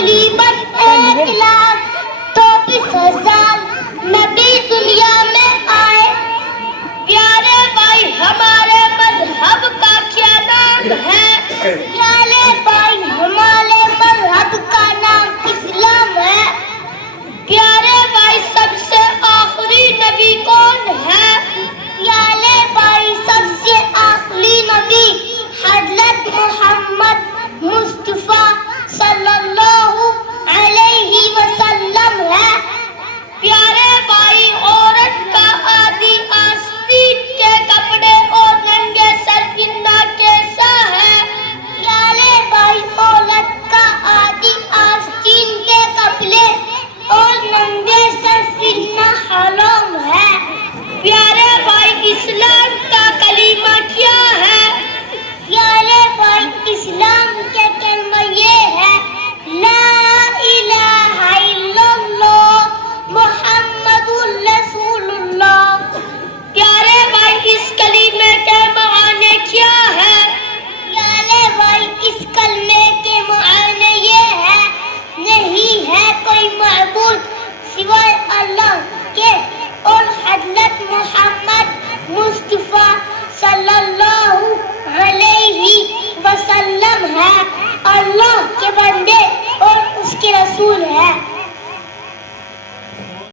مصیبت 1,24,000 نبی دنیا میں آئے. پیارے بھائی ہمارے مذہب کا کیا نام ہے؟ پیارے بھائی ہمارے مذہب کا نام اسلام ہے. پیارے بھائی سب سے آخری نبی کون ہے؟ پیارے بھائی سب سے آخری نبی حضرت محمد مصطفیٰ صلی اللہ علیہ وسلم ہے. پیارے بھائی عورت کا آدھی آستین کے کپڑے اور ننگے سر گرنا کیسا ہے؟ پیارے بھائی عورت کا آدھی آستین کے کپڑے اور ننگے سر گرنا حرام ہے. پیارے بھائی اسلام کا کلمہ کیا ہے؟ پیارے بھائی اسلام کے کلمہ یہ ہے لا الہ الا اللہ محمد رسول اللہ. پیارے بھائی اس کلمے کے معنی کیا ہے؟ پیارے بھائی اس کلمے کے معنی یہ ہے نہیں ہے کوئی معبود سوائے اللہ کے اور حضرت محمد مصطفیٰ صلی اللہ علیہ وسلم ہے اللہ کے بندے اور اس کے رسول ہے.